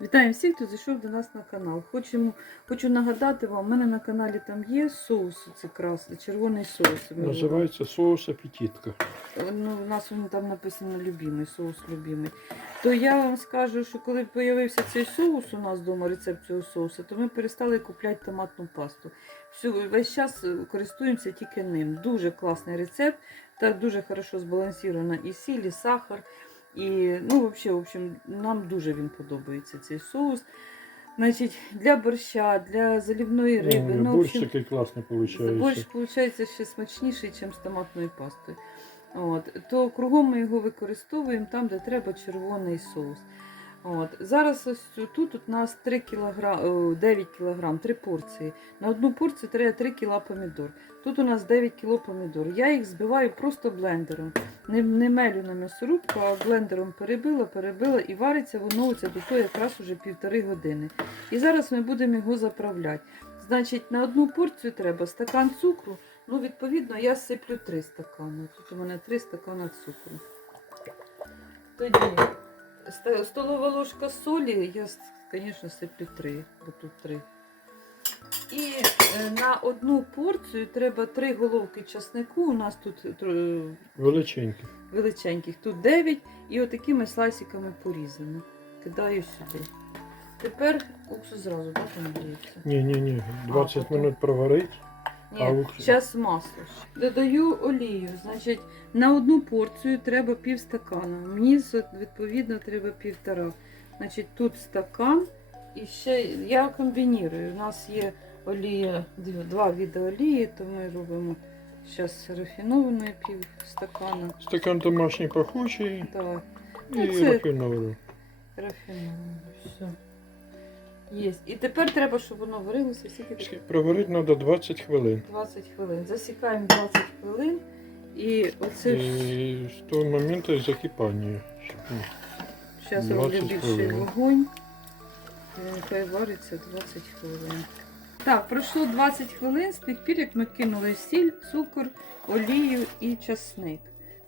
Вітаю всіх, хто зайшов до нас на канал. Хочемо, хочу нагадати вам, у мене на каналі там є соус, це красний, червоний соус. Називається соус апетитка. Ну, у нас він там написано любимий, соус любимий. То я вам скажу, що коли з'явився цей соус у нас вдома, рецепт цього соусу, то ми перестали купляти томатну пасту. Всю, весь час користуємося тільки ним. Дуже класний рецепт, та дуже хорошо збалансована і сіль, і сахар. І, ну, взагалі, в общем, нам дуже він подобається цей соус. Значить, для борща, для заливної риби. Ну, ну, борщ общем, такий класний Борщ виходить. виходить ще смачніший, ніж з томатною пастою. От. То кругом ми його використовуємо там, де треба червоний соус. От. Зараз ось тут у нас 3 кілограм, 9 кг, 3 порції. На одну порцію треба 3 кг помідор. Тут у нас 9 кг помідор. Я їх збиваю просто блендером. Не, не мелю на м'ясорубку, а блендером перебила, перебила і вариться воно оце до того якраз уже півтори години. І зараз ми будемо його заправляти. Значить, на одну порцію треба стакан цукру. Ну, відповідно, я сиплю 3 стакани. Тут у мене 3 стакани цукру. Тоді столова ложка солі, я, звісно, сиплю 3, бо тут 3. І е, на одну порцію треба 3 головки часнику. У нас тут тро- Величенький. величеньких, тут 9 і отакими слайсиками порізано. Кидаю сюди. Тепер уксус зразу, так, Андрійці? Ні, ні, ні. 20 потім. минут проварить. Ні, зараз масло. ще. Додаю олію. Значить, на одну порцію треба пів стакана. Мені відповідно треба півтора. Значить, тут стакан. І ще я комбіную. У нас є олія, дві- два види олії, то ми робимо зараз рафінованої пів стакана. Стакан домашній пахучий Так, і Ну, це- рафінований. рафінований. Все. Є. І тепер треба, щоб воно варилося скільки? Проварити треба 20 хвилин. 20 хвилин. Засікаємо 20 хвилин. І оце І з того моменту закипання. зараз роблю більший вогонь. І Нехай вариться 20 хвилин. Так, пройшло 20 хвилин з тих пір, як ми кинули сіль, цукор, олію і часник.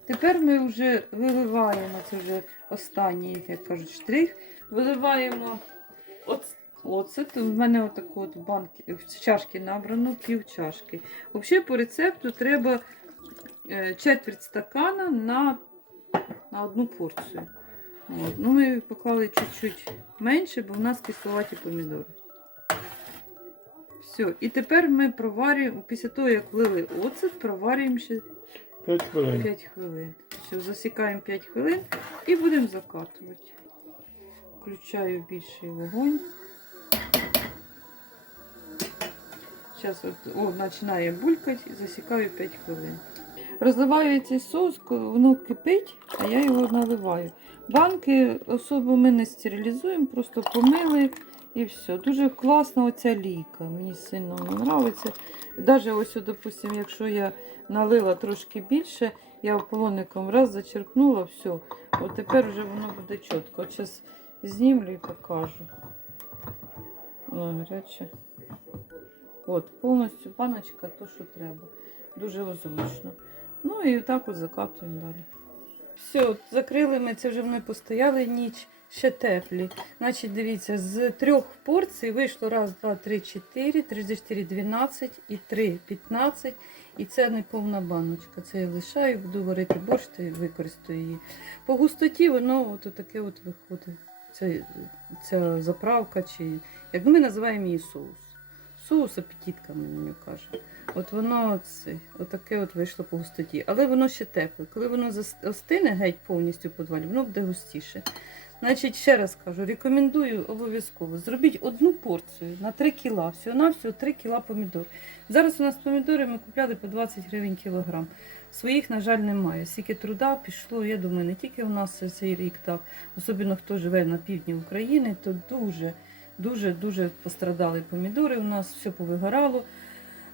Тепер ми вже виливаємо, це вже останній, як кажуть, штрих. Виливаємо оц- оцет. У мене отаку от банки, в чашки набрано, пів чашки. Взагалі по рецепту треба е, четверть стакана на, на одну порцію. От. Ну, ми поклали чуть-чуть менше, бо в нас кисловаті помідори. Все, і тепер ми проварюємо, після того, як влили оцет, проварюємо ще 5 хвилин. 5 хвилин. Все, засікаємо 5 хвилин і будемо закатувати. Включаю більший вогонь. Зараз от, о, починає булькати, засікаю 5 хвилин. Розливаю цей соус, воно кипить, а я його наливаю. Банки особо ми не стерилізуємо, просто помили і все. Дуже класна оця лійка. Мені сильно подобається. Навіть ось, допустимо, якщо я налила трошки більше, я полоником раз зачерпнула, все. От тепер вже воно буде чітко. От зараз знімлю і покажу. Воно гаряче. От, повністю баночка, то, що треба. Дуже зручно. Ну і так от закатуємо далі. Все, закрили ми, це вже ми постояли ніч, ще теплі. Значить, дивіться, з трьох порцій вийшло раз, два, три, чотири, три, чотири, дванадцять і три, п'ятнадцять. І це не повна баночка. Це я лишаю, буду варити борщ та використаю її. По густоті воно от таке от виходить. Це, ця заправка, чи як ми називаємо її соус. Соус апетітка, ми на кажемо. От воно це, отаке от вийшло по густоті. Але воно ще тепле. Коли воно застине геть повністю в подвалі, воно буде густіше. Значить, ще раз кажу, рекомендую обов'язково. Зробіть одну порцію на 3 кіла. Всього на всього 3 кіла помідор. Зараз у нас помідори ми купляли по 20 гривень кілограм. Своїх, на жаль, немає. Скільки труда пішло, я думаю, не тільки у нас цей рік так, особливо хто живе на півдні України, то дуже, дуже, дуже пострадали помідори. У нас все повигорало.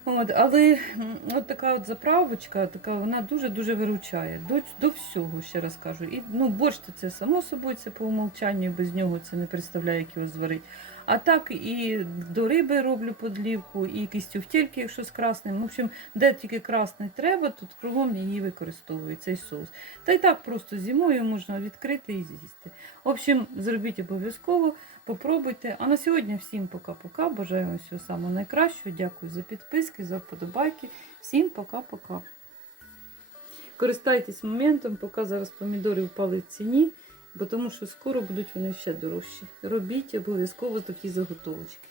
От, але от така от заправочка, така вона дуже-дуже виручає до, до всього, ще раз кажу. І ну, борщ то це само собою, це по умовчанню, без нього це не представляє, як його зварити. А так і до риби роблю подлівку, і тюфтельки, якщо з красним. В общем, де тільки красний треба, тут кругом її використовую цей соус. Та й так просто зимою можна відкрити і з'їсти. В общем, зробіть обов'язково, попробуйте. А на сьогодні всім пока-пока. Бажаю вам всього самого найкращого. Дякую за підписки, за вподобайки. Всім пока-пока. Користайтесь моментом, поки зараз помідори впали в ціні, бо тому що скоро будуть вони ще дорожчі. Робіть обов'язково такі заготовочки.